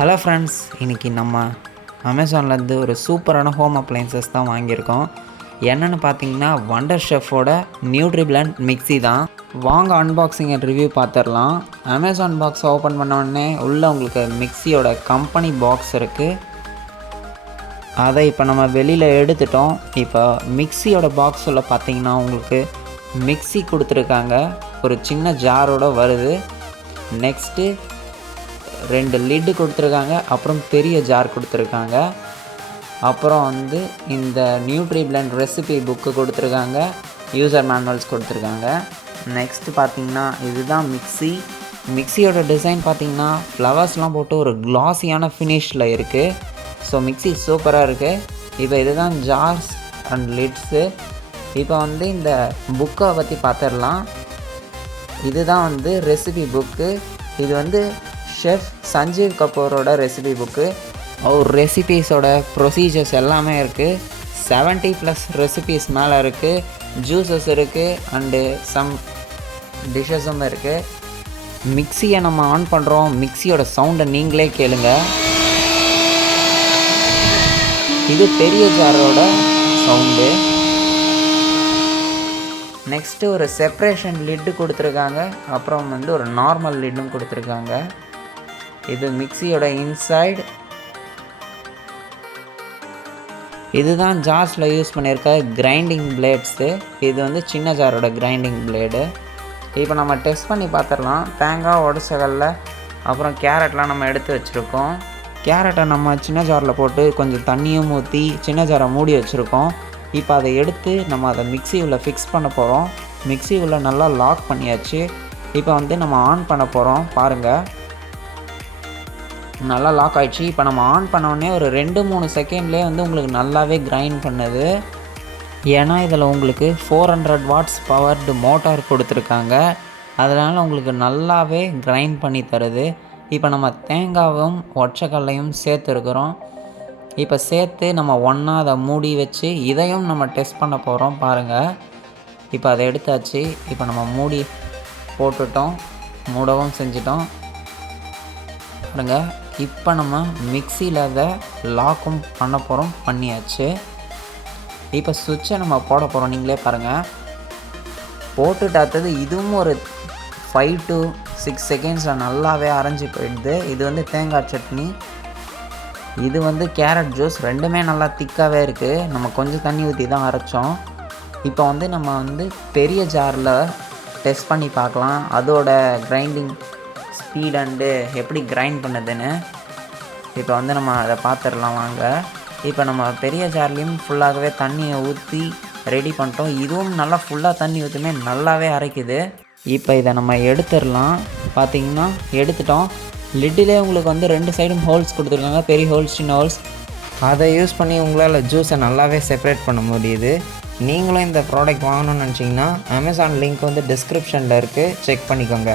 Hello friends, இன்றைக்கி நம்ம அமேசான்லேருந்து ஒரு சூப்பரான ஹோம் அப்ளையன்சஸ் தான் வாங்கியிருக்கோம். என்னென்னு பார்த்தீங்கன்னா Wonderchefோட Nutri-blend Mixie தான். வாங்க அன்பாக்சிங் அண்ட் ரிவ்யூ பார்த்துடலாம். அமேசான் பாக்ஸ் ஓப்பன் பண்ண உடனே உள்ளே உங்களுக்கு மிக்சியோட கம்பெனி பாக்ஸ் இருக்குது. அதை இப்போ நம்ம வெளியில் எடுத்துட்டோம். இப்போ மிக்சியோட பாக்ஸில் பார்த்தீங்கன்னா உங்களுக்கு மிக்சி கொடுத்துருக்காங்க. ஒரு சின்ன ஜாரோடு வருது. நெக்ஸ்ட்டு 2 லிட்டு கொடுத்துருக்காங்க. அப்புறம் பெரிய ஜார் கொடுத்துருக்காங்க. அப்புறம் இந்த நியூட்ரிபிளண்ட் ரெசிபி புக்கு கொடுத்துருக்காங்க. யூசர் மேனுவல்ஸ் கொடுத்துருக்காங்க. நெக்ஸ்ட்டு பார்த்திங்கன்னா இதுதான் மிக்சியோட டிசைன் பார்த்திங்கன்னா ஃப்ளவர்ஸ்லாம் போட்டு ஒரு க்ளாஸியான ஃபினிஷில் இருக்குது. ஸோ மிக்சி சூப்பராக இருக்குது. இப்போ இதுதான் ஜார்ஸ் அண்ட் லிட்ஸு. இப்போ இந்த புக்கை பற்றி பார்த்துடலாம். இதுதான் ரெசிபி புக்கு. இது ஷெஃப் சஞ்சீவ் கபூரோட ரெசிபி புக்கு. அவர் ரெசிபீஸோட ப்ரொசீஜர்ஸ் எல்லாமே இருக்குது. 70+ ரெசிபீஸ் மேலே இருக்குது. ஜூஸஸ் இருக்குது அண்டு சம் டிஷ்ஷஸும் இருக்குது. மிக்சியை நம்ம ஆன் பண்ணுறோம். மிக்சியோட சவுண்டை நீங்களே கேளுங்க. இது பெரிய ஜாரோட சவுண்டு. நெக்ஸ்ட்டு ஒரு செப்ரேஷன் லிட்டு கொடுத்துருக்காங்க. அப்புறம் ஒரு நார்மல் லிட்டும் கொடுத்துருக்காங்க. இது மிக்சியோட இன்சைடு. இதுதான் ஜார்ஸில் யூஸ் பண்ணியிருக்க கிரைண்டிங் பிளேட்ஸு. இது சின்ன ஜாரோட கிரைண்டிங் பிளேடு. இப்போ நம்ம டெஸ்ட் பண்ணி பார்த்துடலாம். தேங்காய் உடச்சகல்ல அப்புறம் கேரட்லாம் நம்ம எடுத்து வச்சுருக்கோம். கேரட்டை நம்ம சின்ன ஜாரில் போட்டு கொஞ்சம் தண்ணியும் ஊற்றி சின்ன ஜாரை மூடி வச்சுருக்கோம். இப்போ அதை எடுத்து நம்ம அதை மிக்சி உள்ள ஃபிக்ஸ் பண்ண போகிறோம். மிக்சி உள்ள நல்லா லாக் பண்ணியாச்சு. இப்போ நம்ம ஆன் பண்ண போகிறோம். பாருங்கள், நல்லா லாக் ஆகிடுச்சு. இப்போ நம்ம ஆன் பண்ணோடனே ஒரு 2-3 செகண்ட்லேயே உங்களுக்கு நல்லாவே கிரைண்ட் பண்ணுது. ஏன்னா இதில் உங்களுக்கு 400 வாட்ஸ் பவர்டு மோட்டார் கொடுத்துருக்காங்க. அதனால் உங்களுக்கு நல்லாவே கிரைண்ட் பண்ணி தருது. இப்போ நம்ம தேங்காயும் ஒற்றைக்கல்லையும் சேர்த்துருக்குறோம். இப்போ சேர்த்து நம்ம ஒன்றா அதை மூடி வச்சு இதையும் நம்ம டெஸ்ட் பண்ண போகிறோம். பாருங்கள், இப்போ அதை எடுத்தாச்சு. இப்போ நம்ம மூடி போட்டுட்டோம், மூடவும் செஞ்சிட்டோம். பாருங்கள், இப்போ நம்ம மிக்சியில் அதை லாக்கும் பண்ண போகிறோம். பண்ணியாச்சு. இப்போ சுவிட்சை நம்ம போட போகிறோம். நீங்களே பாருங்கள், போட்டுட்டாத்தது இதுவும் ஒரு 5 to 6 செகண்ட்ஸில் நல்லாவே அரைஞ்சி போயிடுது. இது தேங்காய் சட்னி. இது கேரட் ஜூஸ். ரெண்டுமே நல்லா திக்காகவே இருக்குது. நம்ம கொஞ்சம் தண்ணி ஊற்றி தான் அரைச்சோம். இப்போ நம்ம பெரிய ஜாரில் டெஸ்ட் பண்ணி பார்க்கலாம் அதோட கிரைண்டிங் ஸ்பீட் அண்டு எப்படி கிரைண்ட் பண்ணுதுன்னு. இப்போ நம்ம அதை பார்த்துடலாம் வாங்க. இப்போ நம்ம பெரிய ஜார்லேயும் ஃபுல்லாகவே தண்ணியை ஊற்றி ரெடி பண்ணிட்டோம். இதுவும் நல்லா ஃபுல்லாக தண்ணி ஊற்றுமே நல்லாவே அரைக்குது. இப்போ இதை நம்ம எடுத்துடலாம். பார்த்திங்கன்னா எடுத்துட்டோம். லிட்டிலே உங்களுக்கு 2 சைடும் ஹோல்ஸ் கொடுத்துருக்காங்க, பெரிய ஹோல்ஸ் சின்ன ஹோல்ஸ். அதை யூஸ் பண்ணி உங்களால் ஜூஸை நல்லாவே செப்பரேட் பண்ண முடியுது. நீங்களும் இந்த ப்ராடக்ட் வாங்கணும்னு நினச்சிங்கன்னா அமேசான் லிங்க் டிஸ்கிரிப்ஷனில் இருக்குது, செக் பண்ணிக்கோங்க.